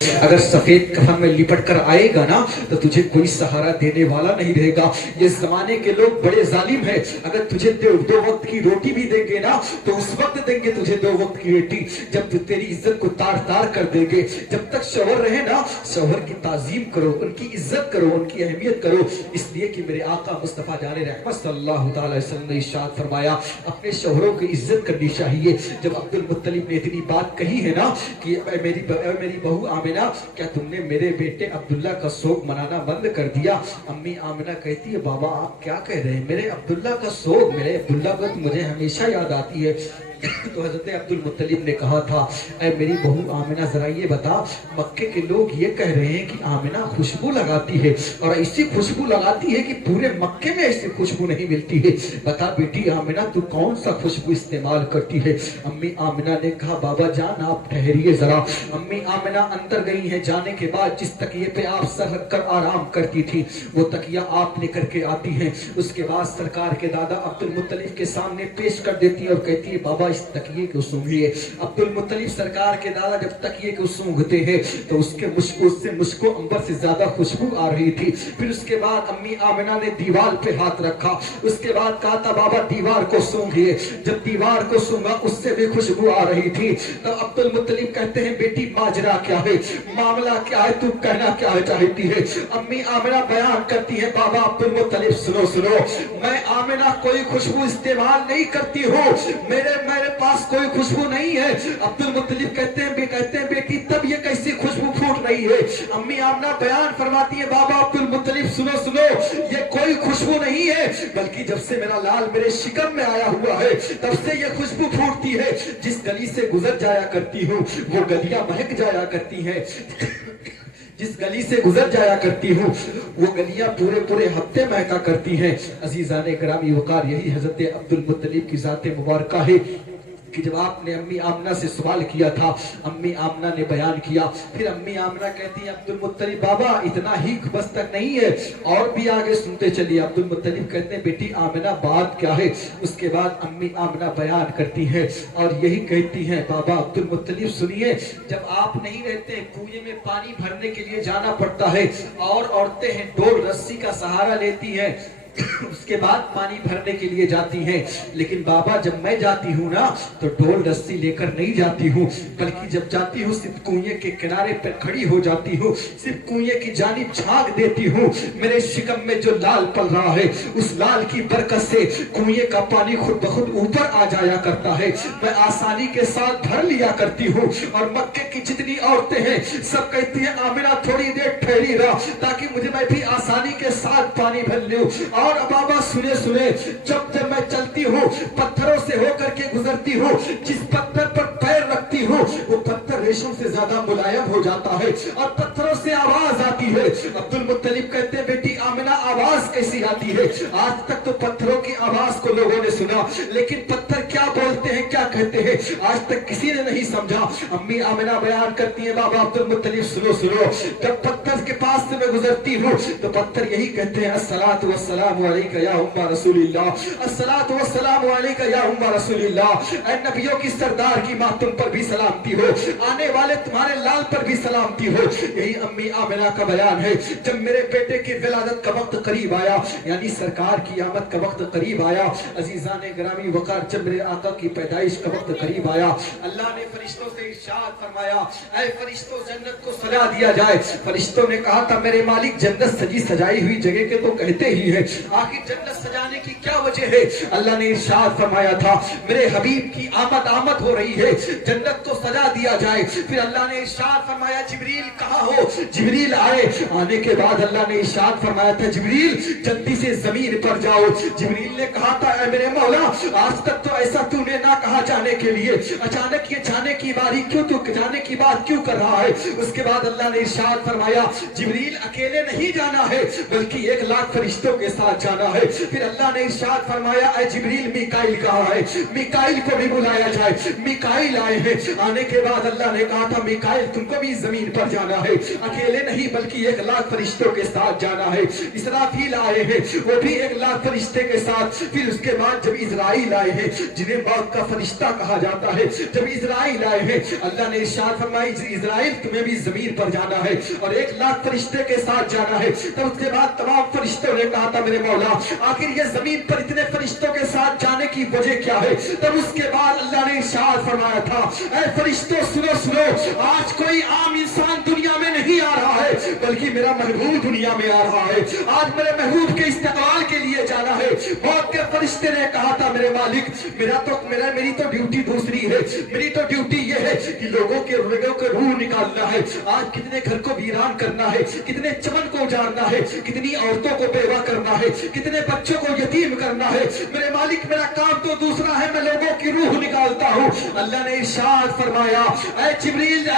अगर सफेद कफन में लिपट कर आएगा ना तो तुझे कोई सहारा देने वाला नहीं रहेगा। ये जमाने के लोग बड़े जालिम हैं। अगर तुझे दो वक्त की रोटी भी देंगे ना तो उस वक्त देंगे तुझे 2 वक्त की रोटी जब तेरी इज्जत को तार तार कर देंगे। जब तक शौहर रहे ना, शौहर की ताजीम करो, उनकी इज्जत करो, उनकी अहमियत करो, इसलिए कि मेरे आका मुस्तफा जाने रहमत सल्लल्लाहु तआला अलैहि वसल्लम ने इरशाद फरमाया अपने शौहरों की इज्जत करनी चाहिए। जब अब्दुल मुत्तलिब ने इतनी बात कही है ना कि मेरी बहू आमिना, क्या तुमने मेरे बेटे अब्दुल्ला का शोक मनाना बंद कर दिया? अम्मी आमिना कहती है बाबा आप क्या कह रहे हैं, मेरे अब्दुल्ला का शोक, मेरे अब्दुल्ला का तो मुझे हमेशा याद आती है। तो हजरत अब्दुल मुत्तलिब ने कहा था ऐ मेरी बहू आमिना जरा ये बता, मक्के के लोग ये कह रहे हैं कि आमिना खुशबू लगाती है और ऐसी खुशबू लगाती है कि पूरे मक्के में ऐसी खुशबू नहीं मिलती है। बता बेटी आमिना तू कौन सा खुशबू इस्तेमाल करती है? अम्मी आमिना ने कहा बाबा जान आप ठहरिए जरा। अम्मी आमिना अंदर गई है। जाने के बाद जिस तकिए पे आप सर रख कर आराम करती थी वो तकिया आप लेकर के आती हैं। उसके बाद सरकार के दादा अब्दुल मुत्तलिब के सामने पेश कर देती है और कहती है बाबा इस तकिए को सूंघिए। अब्दुल मुत्तलिब सरकार के दादा जब तकिए को सूंघते हैं तो उससे मुझको अंबर से ज्यादा खुशबू आ रही थी। फिर उसके बाद अम्मी आमिना ने दीवार पे हाथ रखा। उसके बाद कहा था बाबा दीवार को सूंघिए। जब दीवार को सूंघा उससे भी खुशबू आ रही थी। तो अब्दुल मुत्तलिब कहते हैं बेटी माजरा क्या है, मामला क्या है, तू कहना क्या चाहती है? अम्मी आमिना बयान करती है बाबा अब्दुल मुत्तलिब सुनो सुनो, मैं आमिना कोई खुशबू इस्तेमाल नहीं करती हूँ, मेरे पास कोई खुशबू नहीं है। अब्दुल मुत्तलिब कहते हैं बेटी तब ये कैसी खुशबू फूट रही है? अम्मी आमिना बयान फरमाती है बाबा अब्दुल मुत्तलिब सुनो सुनो, ये कोई खुशबू नहीं है बल्कि जब से मेरा लाल मेरे शिकम में आया हुआ है तब से ये खुशबू फूटती है। जिस गली से गुजर जाया करती हूँ वो गलियां महक जाया करती हैं। जिस गली से गुजर जाया करती हूँ वो गलियां पूरे हफ्ते महका करती हैं। अजीजाने ग्रामी वकार यही हजरत अब्दुल मुत्तलिब की जाते मुबारक है कि जब आपने अम्मी आमिना से सवाल किया था अम्मी आमिना ने बयान किया। फिर अम्मी आमिना कहती है अब्दुल मुत्तलिब बाबा इतना ही बस तक नहीं है और भी आगे सुनते चलिए। अब्दुल मुत्तलिब कहते हैं बेटी आमिना बात क्या है? उसके बाद अम्मी आमिना बयान करती है और यही कहती है बाबा अब्दुल मुत्तलिब सुनिए, जब आप नहीं रहते कुएं में पानी भरने के लिए जाना पड़ता है और औरतें हैं डोर रस्सी का सहारा लेती हैं, उसके बाद पानी भरने के लिए जाती हैं। लेकिन बाबा जब मैं जाती हूँ ना तो डोल रस्सी लेकर नहीं जाती हूँ, बल्कि जब जाती हूँ सिर्फ कुएं के किनारे पर खड़ी हो जाती हूँ, सिर्फ कुएं की जानिब झांक देती हूँ। मेरे शिकम में जो लाल पल रहा है उस लाल की बरकत से कुएं का पानी खुद ब खुद ऊपर आ जाया करता है। मैं आसानी के साथ भर लिया करती हूँ और मक्के की जितनी औरतें हैं सब कहती हैं आमिना थोड़ी देर ठहरी रहा ताकि मैं भी आसानी के साथ पानी भर लूं। और बाबा सुने सुने, जब मैं चलती हूँ पत्थरों से होकर के गुजरती हूँ, जिस पत्थर पर पैर रखती हूँ वो पत्थर रेशम से ज्यादा मुलायम हो जाता है और पत्थरों से आवाज आती है। अब्दुल मुत्तलिब कहते हैं बेटी आमिना आवाज कैसी आती है? आज तक तो पत्थरों की आवाज को लोगों ने सुना लेकिन पत्थर क्या बोलते हैं क्या कहते हैं आज तक किसी ने नहीं समझा। अम्मी आमिना बयान करती है बाबा अब्दुल मुत्तलिब सुनो सुनो, जब पत्थर के पास से मैं गुजरती हूँ तो पत्थर यही कहते हैं अस्सलातु वस्सलामु अलैका या उम्मा रसूलिल्लाह, अस्सलातु वस्सलामु अलैका या उम्मा रसूलिल्लाह। ऐ नबियों की सरदार की मां तुम पर भी सलामती हो, आने वाले तुम्हारे लाल पर भी सलामती हो। यही अम्मी आमिना का बयान है। जब मेरे बेटे की विलादत का वक्त करीब आया यानी सरकार की आमद का वक्त करीब आया, अजीजाने ग्रामी वकार जब मेरे आका की पैदाइश का वक्त करीब आया, अल्लाह ने फरिश्तों से इरशाद फरमाया ऐ फरिश्तों जन्नत को सजा दिया जाए। फरिश्तों ने कहा था मेरे मालिक जन्नत सजी सजाई हुई जगह के तो कहते ही है, आखिर जन्नत सजाने की क्या वजह है? अल्लाह ने इरशाद फरमाया था मेरे हबीब की आमद हो रही है, जन्नत तो सजा दिया जाए। फिर अल्लाह ने इरशाद फरमाया जिब्रील कहाँ हो? जिब्रील आए। आने के बाद अल्लाह ने इरशाद फरमाया था जिब्रील जल्दी से जमीन पर जाओ। जिब्रील ने कहा था ऐ मेरे मौला आज तक तो ऐसा तूने ना कहा जाने के लिए, अचानक ये जाने की बारी क्यों, तू जाने की बात क्यों कर रहा है? उसके बाद अल्लाह ने इरशाद फरमाया जिब्रील अकेले नहीं जाना है बल्कि 1 लाख फरिश्तों के साथ जाना है। फिर अल्लाह ने इरशाद फरमाया ऐ जिब्रील मीकाइल कहाँ है? मीकाइल को भी बुलाया जाए। मीकाइल आए हैं। आने के बाद अल्लाह ने कहा था मीकाइल तुमको भी जमीन पर जाना है, अकेले नहीं बल्कि 1 लाख फरिश्तों के साथ जाना है। इसराफील आए हैं वो भी 1 लाख फरिश्ते के साथ। फिर उसके बाद जब इजराइल आए हैं जिन्हें मौत का फरिश्ता कहा जाता है, जब इजराइल आए हैं अल्लाह ने इरशाद फरमाया इजराइल तुम्हें भी जमीन जमीन पर जाना है और 1,00,000 फरिश्ते के साथ जाना है। तब उसके बाद तमाम फरिश्तों ने कहा था मेरे मौला आखिर ये जमीन पर इतने फरिश्तों के साथ जाने की वजह क्या है? तब उसके बाद अल्लाह ने इरशाद फरमाया था ऐ फरिश्तों सुनो सुनो, आज कोई आम इंसान दुनिया में नहीं आ रहा है बल्कि मेरा महबूब दुनिया में आ रहा है। आज मेरे महबूब के इस्तकबाल के लिए जाना है। मौत के फरिश्ते ने कहा था मेरे मालिक मेरी तो ड्यूटी दूसरी है, मेरी तो ड्यूटी ये है कि लोगों के रूह निकालना है। आज कितने घर को वीरान करना है, कितने चमन को उजाड़ना है, कितनी औरतों को बेवा करना है, कितने बच्चों को यतीम करना है। मेरे मालिक मेरा काम तो दूसरा है, मैं लोगों की रूह निकालता हूँ। अल्लाह ने इरशाद फरमाया ऐ जिब्रील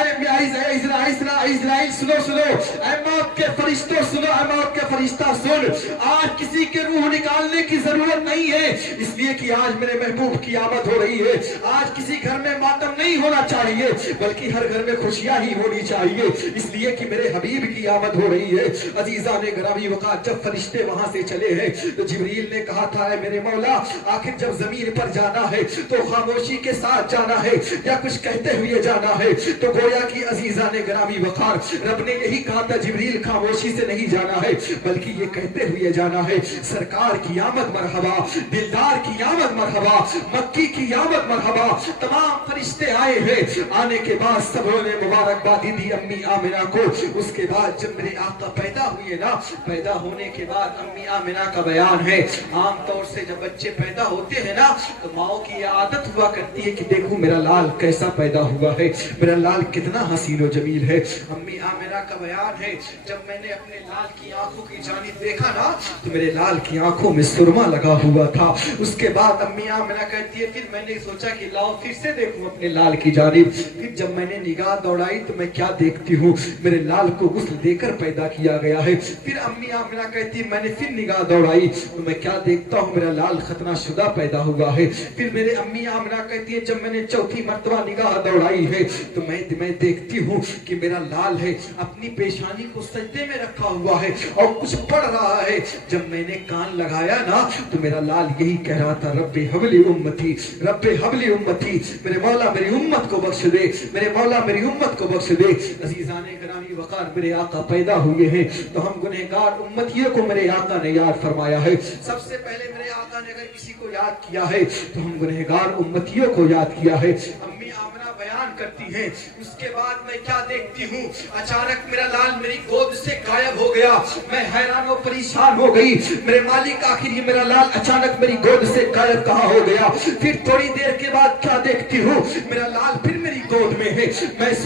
इज़राइल सुनो सुनो, ऐ मौत के फरिश्तों सुनो, ऐ मौत के फरिश्ता सुन, आज किसी के रूह निकालने की जरूरत नहीं है, इसलिए कि आज मेरे महबूब की आमद हो रही है। आज किसी घर में मातम नहीं होना चाहिए बल्कि हर घर में खुशियां ही होनी चाहिए, इसलिए कि मेरे हबीब की आमद हो रही है। अजीजा ने ग्रामी वक़ात जब फरिश्ते वहां से चले हैं तो जिब्रील ने कहा था ऐ मेरे मौला आखिर जब जमीन पर जाना है तो खामोशी के साथ जाना है या कुछ कहते हुए जाना है? तो गोया कि अजीजा ने ग्रामी वक़ार रब ने यही कहा था जिब्रील खामोशी से नहीं जाना है बल्कि ये कहते हुए जाना है सरकार की आमद मरहबा, दिलदार की आमद मरहबा, मक्की की आमद मरहबा। तमाम फरिश्ते आए हैं, आने के बाद सबों ने मुबारकबादी दी अम्मी आमिना को। उसके बाद जब मेरे आका पैदा हुए ना, पैदा होने के बाद अम्मी आमिना का बयान है आम तौर से जब बच्चे पैदा होते हैं ना तो माओ की ये आदत हुआ करती है कि देखो मेरा लाल कैसा पैदा हुआ है, मेरा लाल कितना हसीन व जमील है। अम्मी आमिना का बयान है जब मैंने अपने लाल की आंखों की जानिब देखा ना तो मेरे लाल की आंखों में सुरमा लगा हुआ था। उसके बाद अम्मी आमिना कहती है फिर मैंने सोचा कि लाओ फिर से देखूं अपने लाल की जानिब। फिर जब मैंने निगाह दौड़ाई तो मैं क्या देखती हूँ, मेरे लाल को गुस्ल देकर पैदा किया गया है। फिर अम्मी आमिना कहती है मैंने फिर निगाह दौड़ाई तो मैं क्या देखता हूँ, मेरा लाल खतना शुदा पैदा हुआ है। फिर मेरे अम्मी आमिना कहती है जब मैंने चौथी मर्तबा निगाह दौड़ाई है तो मैं देखती हूँ कि मेरा लाल है अपनी पेशानी को सजदे में रखा हुआ है और कुछ पढ़ रहा है। जब मैंने कान लगाया ना तो मेरा लाल यही कह रहा था रब्बे हबली उम्मती, रब्बे हबली उम्मती, मेरे मौला मेरी उम्मत को बख्श दे, मेरे मौला मेरी उम्मत को बख्श दे। अजीजाने ग्रामी वक़ार मेरे आका पैदा हुए हैं तो हम गुनहगार उम्मतियों को मेरे आका ने याद फरमाया है। सबसे पहले मेरे आका ने अगर किसी को याद किया है तो हम गुनहगार उम्मतियों को याद किया है। अम्मी आमिना बयान करती हैं उसके बाद मैं क्या देखती हूँ, अचानक मेरा लाल मेरी गोद से गायब हो गया। मैं हैरान और परेशान हो गई, मेरे मालिक आखिर ये मेरा लाल अचानक मेरी गोद से गायब कहाँ हो गया। फिर थोड़ी देर के बाद क्या देखती हूँ, मेरा लाल फिर मेरी गोद में है।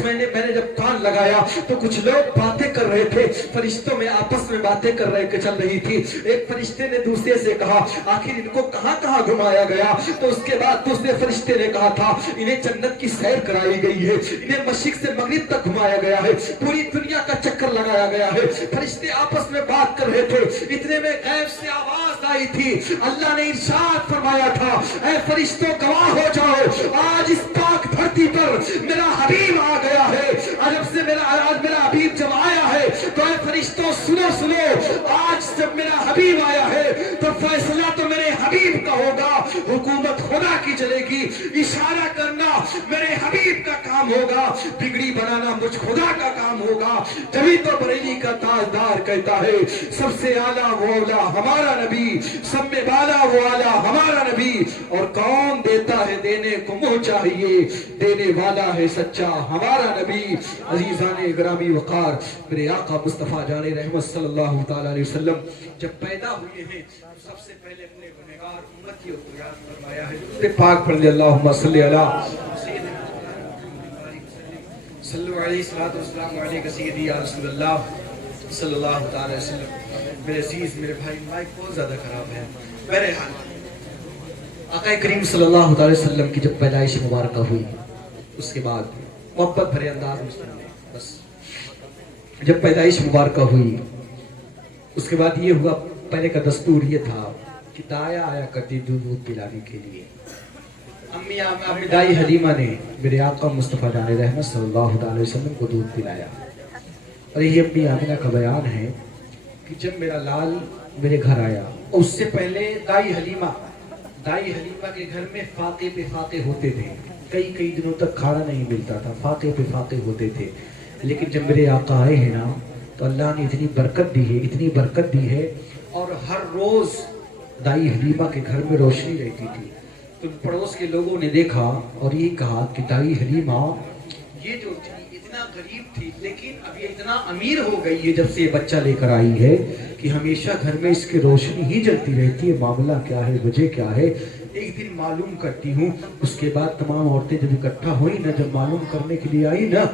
मैंने जब कान लगाया तो कुछ लोग बातें कर रहे थे, फरिश्तों में आपस में बातें कर रहे चल रही थी। एक फरिश्ते ने दूसरे से कहा आखिर इनको कहाँ कहाँ घुमाया गया? तो उसके बाद दूसरे फरिश्ते ने कहा था इन्हें जन्नत की सैर कराई गई है, इन्हें मशरिक से मगरिब तक घुमाया गया है, पूरी दुनिया का चक्कर लगाया गया है। फरिश्ते आपस में बात कर रहे थे, इतने में गैब से आवाज आई थी। अल्लाह ने इरशाद फरमाया था ऐ फरिश्तों गवाह हो जाओ आज इस पाक धरती पर मेरा हबीब आ गया है। आज मेरा हबीब जब आया है तो ऐ फरिश्तों सुनो सुनो, आज जब मेरा हबीब आया है तो फैसला तो मेरे हबीब का होगा, हुकूमत खुदा की चलेगी। इशारा करना मेरे हबीब का काम होगा, बिगड़ी बनाना मुझ खुदा का काम होगा। तभी तो बरेली का ताजदार कहता है सबसे आला वो औला हमारा नबी, सब में बाला वो आला हमारा नबी। और कौन देता है देने को मुँह चाहिए, देने वाला है सच्चा हमारा नबी। अजीजाने ग्रामी वक़ार मेरे आका मुस्तफ़ा जाने रहमत सल्लल्लाहु ताला अलैहि वसल्लम जब पैदा हुए हैं तो सबसे पहले अपने गुनहगार उम्मतियों को याद फरमाया है। पाक पढ़ ले अल्लाहुम्मा सल्ली अला सल्लल्लाहु अलैहि वसल्लम अलैका सय्यदी या रसूलल्लाह सल्लल्लाहु ताला अलैहि वसल्लम। मेरे अजीज मेरे भाई माइक बहुत ज्यादा खराब है। बहरहाल आका करीम सल्लल्लाहु ताला अलैहि वसल्लम की जब पैदाइश मुबारक हुई उसके बाद मोहब्बत भरे अंदाज में सुनने, बस जब पैदाइश मुबारक हुई उसके बाद ये हुआ, पहले का दस्तूर ये था कि दाया आया करती दूध पिलाने के लिए। अम्मी दाई हलीमा ने मेरे आका मुस्तफ़ा जाने रहमत सल्लल्लाहु अलैहि वसल्लम को दूध पिलाया। और ये अम्मी आमिना का बयान है कि जब मेरा लाल मेरे घर आया उससे पहले दाई हलीमा के घर में फाते पे फाते होते थे, कई दिनों तक खाना नहीं मिलता था, फाते पे फाते होते थे। لیکن جب میرے آقا آئے ہیں نا تو اللہ نے اتنی برکت دی ہے، اتنی برکت دی ہے، اور ہر روز دائی حلیمہ کے گھر میں روشنی رہتی تھی۔ تو پڑوس کے لوگوں نے دیکھا اور یہ کہا کہ دائی حلیمہ یہ جو تھی اتنا غریب تھی، لیکن اب یہ اتنا امیر ہو گئی ہے جب سے یہ بچہ لے کر آئی ہے کہ ہمیشہ گھر میں اس کی روشنی ہی جلتی رہتی ہے۔ معاملہ کیا ہے، وجہ کیا ہے؟ ایک دن معلوم کرتی ہوں۔ اس کے بعد تمام عورتیں جب اکٹھا ہوئی نا، جب معلوم کرنے کے لیے آئی نا،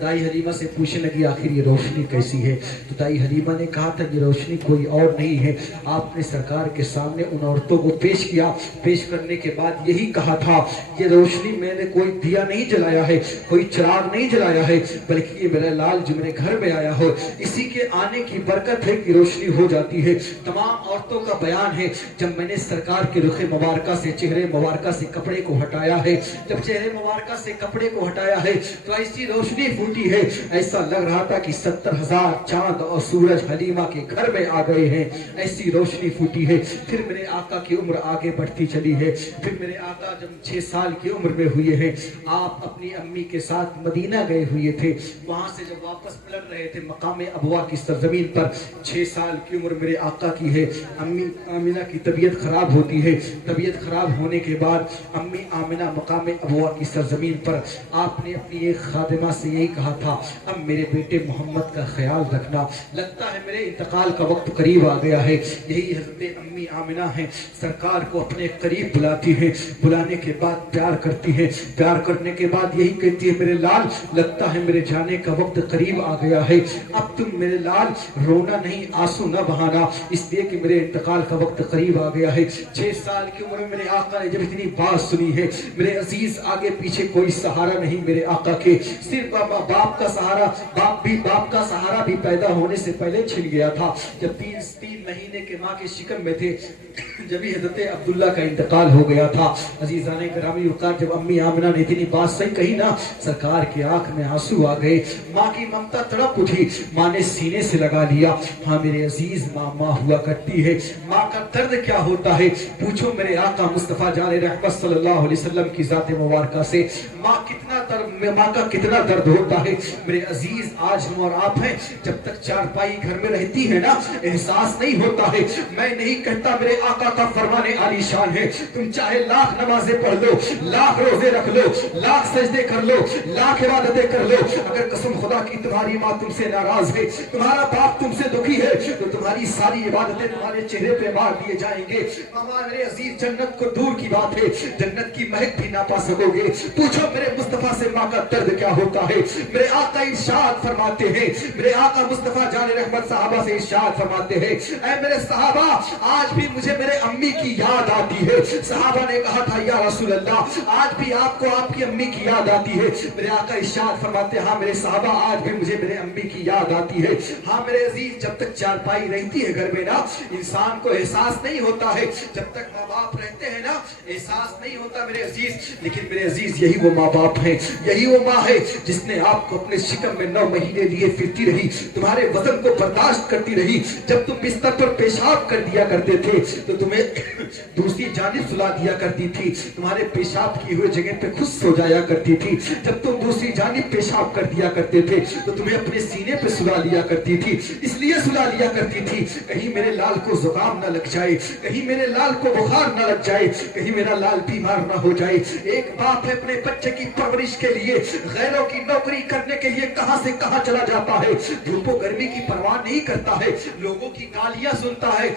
دائی حلیمہ سے پوچھنے لگی آخر یہ روشنی کیسی ہے؟ تو دائی حلیمہ نے کہا تھا یہ روشنی کوئی اور نہیں ہے، آپ نے سرکار کے سامنے ان عورتوں کو پیش کیا، پیش کرنے کے بعد یہی کہا تھا یہ روشنی میں نے کوئی دیا نہیں جلایا ہے، کوئی چراغ نہیں جلایا ہے، بلکہ یہ میرا لال جو میرے گھر میں آیا ہو اسی کے آنے کی برکت ہے کہ روشنی ہو جاتی ہے۔ تمام عورتوں کا بیان ہے جب میں نے سرکار کے رخ مبارکہ سے، چہرے مبارکہ سے کپڑے کو ہٹایا ہے، جب چہرے مبارکہ سے کپڑے کو ہٹایا ہے تو ایسی روشنی پھوٹی ہے، ایسا لگ رہا تھا کہ 70,000 چاند اور سورج حلیمہ کے گھر میں آ گئے ہیں، ایسی روشنی پھوٹی ہے۔ پھر میرے آقا کی عمر آگے بڑھتی چلی ہے۔ پھر میرے آقا جب 6 سال کی عمر میں ہوئے ہیں، آپ اپنی امی کے ساتھ مدینہ گئے ہوئے تھے، وہاں سے جب واپس پلٹ رہے تھے مقام ابوا کی سرزمین پر، 6 سال کی عمر میرے آقا کی ہے، امی آمنہ کی طبیعت خراب ہوتی ہے، طبیعت خراب ہونے کے بعد امی آمنہ مقام ابوا کی سرزمین پر آپ نے اپنی ایک خادمہ سے یہی کہا تھا اب میرے بیٹے محمد کا خیال رکھنا، لگتا ہے میرے انتقال کا وقت قریب آ گیا ہے۔ یہی حضرت امی آمنہ ہیں، سرکار کو اپنے قریب بلاتی ہیں، بلانے کے بعد پیار کرتی ہیں، پیار کرنے کے بعد یہی کہتی ہے میرے لال لگتا ہے میرے جانے کا وقت قریب آ گیا ہے، اب تم میرے لال رونا نہیں، آنسو نہ بہانا، اس لیے کہ میرے انتقال کا وقت قریب آ گیا ہے۔ 6 سال کی عمر میں میرے آقا نے جب اتنی بات سنی ہے، میرے عزیز آگے پیچھے کوئی سہارا نہیں میرے آقا کے، صرف باپ کا سہارا، باپ کا سہارا بھی پیدا ہونے سے پہلے چھن گیا تھا۔ جب 3 مہینے کے ماں کے شکم میں تھے جبھی حضرت عبداللہ کا انتقال ہو گیا تھا۔ عزیزان گرامی اوقات جب امی آمنہ نے اتنی بات صحیح کہی نا، سرکار کی آنکھ میں آنسو آ گئے، ماں کی ممتا تڑپ اٹھی، ماں نے سینے سے لگا لیا۔ ہاں میرے عزیز، ماں ہوا کرتی ہے، ماں کا درد کیا ہوتا ہے پوچھو میرے آقا مصطفیٰ جان رحمت صلی اللہ علیہ وسلم کی ذات مبارکہ سے، ماں کا کتنا درد ہوتا ہے میرے عزیز۔ آج ہم اور آپ ہیں، جب تک چارپائی گھر میں رہتی ہے نا احساس نہیں ہوتا ہے۔ میں نہیں کہتا میرے آقا کا فرمان عالی شان ہے، تم چاہے لاکھ نمازیں پڑھ لو، لاکھ روزے رکھ لو، لاکھ سجدے کر لو، لاکھ عبادتیں کر لو، اگر قسم خدا کی تمہاری ماں تم سے ناراض ہے، تمہارا باپ تم سے دکھی ہے، تو تمہاری ساری عبادتیں تمہارے چہرے پہ مار دیے جائیں گے۔ ماما میرے عزیز، جنت کو دور کی بات ہے، جنت کی مہک بھی نہ پا سکو گے۔ پوچھو میرے مصطفیٰ سے ماں کا درد کیا ہوتا ہے۔ میرے آقا ارشاد فرماتے ہیں، میرے آقا مصطفیٰ جان رحمت صحابہ سے ارشاد فرماتے ہیں، اے میرے صحابہ آج بھی مجھے میرے امی کی یاد آتی ہے۔ صحابہ نے کہا تھا یا رسول اللہ آج بھی آپ کو آپ کی امی کی یاد آتی ہے؟ میرے آقا ارشاد فرماتے ہیں ہاں میرے صحابہ آج بھی مجھے میرے امی کی یاد آتی ہے۔ ہاں میرے عزیز، جب تک چارپائی رہتی ہے گھر میں نا انسان کو احساس نہیں ہوتا ہے، جب تک ماں باپ رہتے ہیں نا احساس نہیں ہوتا میرے عزیز۔ لیکن میرے عزیز یہی وہ ماں باپ ہیں، یہی وہ ماں ہے جس نے آپ کو اپنے شکم میں 9 مہینے لیے پھرتی رہی، تمہارے وزن کو برداشت کرتی رہی۔ جب تم بستر پر پیشاب کر دیا کرتے تھے تو تمہیں دوسری جانب سلا دیا کرتی تھی، تمہارے پیشاب کی ہوئے جگہ پہ خود سو جایا کرتی تھی۔ جب تم دوسری جانب پیشاب کر دیا کرتے تھے تو تمہیں اپنے سینے پہ سلا لیا کرتی تھی، اس لیے سلا لیا کرتی تھی کہیں میرے لال کو زکام نہ لگ جائے، کہیں میرے لال کو بخار نہ لگ جائے، کہیں میرا لال بیمار نہ ہو جائے۔ ایک باپ اپنے بچے کی پرورش کے لیے غیروں کی نوکری کرنے کے لیے کہاں سے کہاں چلا جاتا ہے، دھوپ و گرمی کی پرواہ نہیں کرتا ہے، لوگوں کی گالیاں سنتا ہے،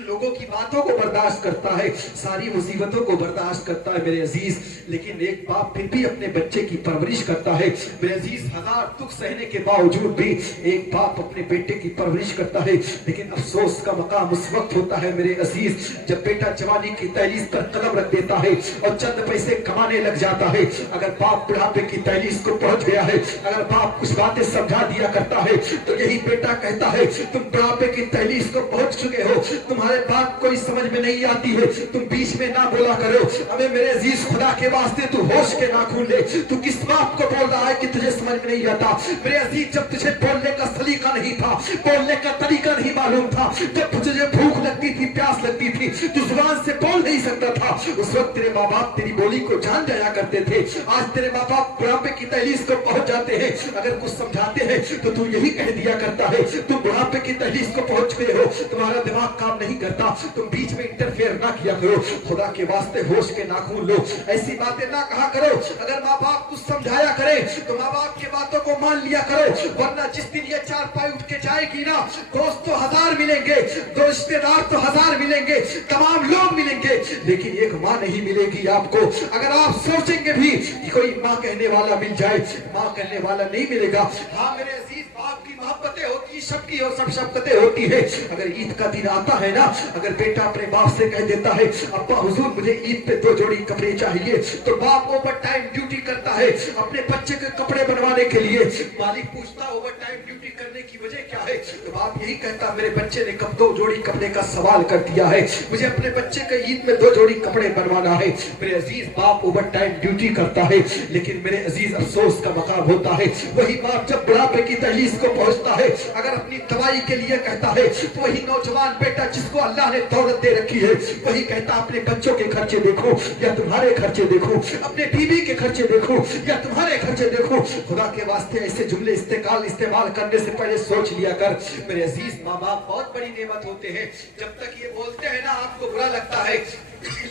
لوگوں کی باتوں کو برداشت کرتا ہے، ساری مصیبتوں کو برداشت کرتا ہے میرے عزیز۔ لیکن ایک باپ پھر بھی اپنے بچے کی پرورش کرتا ہے میرے عزیز، 1000 دکھ سہنے کے باوجود بھی ایک باپ اپنے بیٹے کی پرورش کرتا ہے۔ لیکن افسوس کا مقام اس وقت ہوتا ہے میرے عزیز جب بیٹا جوانی کی دہلیز پر قدم رکھ دیتا ہے اور چند پیسے کمانے لگ جاتا ہے۔ اگر باپ بڑھاپے کی دہلیز کو پہنچ گیا ہے، اگر باپ کچھ باتیں سمجھا دیا کرتا ہے تو یہی بیٹا کہتا ہے تم بڑھاپے کی دہلیز کو پہنچ چکے ہو، तुम्हारे बात कोई समझ में नहीं आती है, तुम बीच में ना बोला करो। हमें मेरे अजीज खुदा के वास्ते तू होश के नाखून ले। तू किस बात को बोल रहा है कि तुझे समझ में नहीं आता? मेरे अजीज, जब तुझे बोलने का सलीका नहीं था, बोलने का तरीका नहीं मालूम था, जब तुझे भूख लगती थी, प्यास लगती थी, तू जुबान से बोल नहीं सकता था, उस वक्त तेरे माँ बाप तेरी बोली को जान जाया करते थे। आज तेरे माँ बाप बुढ़ापे की दहलीज को पहुंच जाते हैं, अगर कुछ समझाते हैं तो तू यही कह दिया करता है, तुम बुढ़ापे की दहलीज को पहुंच गए हो, तुम्हारा दिमाग काम नहीं करता, तुम बीच में इंटरफेयर ना किया करो। खुदा के वास्ते होश के नाखून लो, ऐसी बातें ना कहा करो। अगर माँ बाप कुछ समझाया करे तो माँ बाप की बातों को मान लिया करो, वरना जिस दिन ये चारपाई उठ के जाएगी ना, दोस्त तो 1000 मिलेंगे, दो रिश्तेदार तो 1000 मिलेंगे, तमाम लोग मिलेंगे, लेकिन एक माँ नहीं मिलेगी आपको। अगर आप सोचेंगे भी कि कोई माँ कहने वाला मिल जाए, माँ कहने वाला नहीं मिलेगा। हाँ मेरे अजीज, बाप की मोहब्बतें होती, सबकी और सब शफकतें होती है। अगर ईद का दिन आता है ना, अगर बेटा अपने बाप से कह देता है, अब्बा हुजूर मुझे ईद पे 2 जोड़ी कपड़े चाहिए, तो बाप ओवर टाइम ड्यूटी करता है अपने बच्चे के कपड़े बनवाने के लिए। मालिक पूछता ओवर टाइम ड्यूटी करने की वजह क्या है, तो बाप यही कहता, मेरे बच्चे ने कब 2 जोड़ी कपड़े का सवाल कर दिया है, मुझे अपने बच्चे के ईद में 2 जोड़ी कपड़े बनवाना है। मेरे अजीज, बाप ओवर टाइम ड्यूटी करता है, लेकिन मेरे अजीज अफसोस का मकाम होता है वही बाप जब बुढ़ापे की दहलीज को पहुंचता है, अगर अपनी दवाई के लिए कहता है, तो वही नौजवान बेटा जिसको अल्लाह ने दौलत दे रखी है, वही कहता अपने बच्चों के खर्चे देखो या तुम्हारे खर्चे देखो, अपने बीवी के खर्चे देखो या तुम्हारे खर्चे देखो। खुदा के वास्ते ऐसे जुमले इस्तेमाल करने से पहले सोच लिया कर। मेरे अजीज, माँ बाप बहुत बड़ी नेमत होते हैं, जब तक ये बोलते हैं ना आपको बुरा लगता है,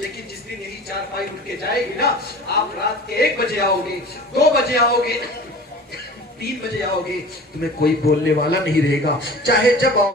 लेकिन जिस दिन यही चारपाई उठ के जाएगी ना, आप रात के 1 बजे आओगे, 2 बजे आओगे, 3 बजे आओगे, तुम्हें कोई बोलने वाला नहीं रहेगा, चाहे जब आओ।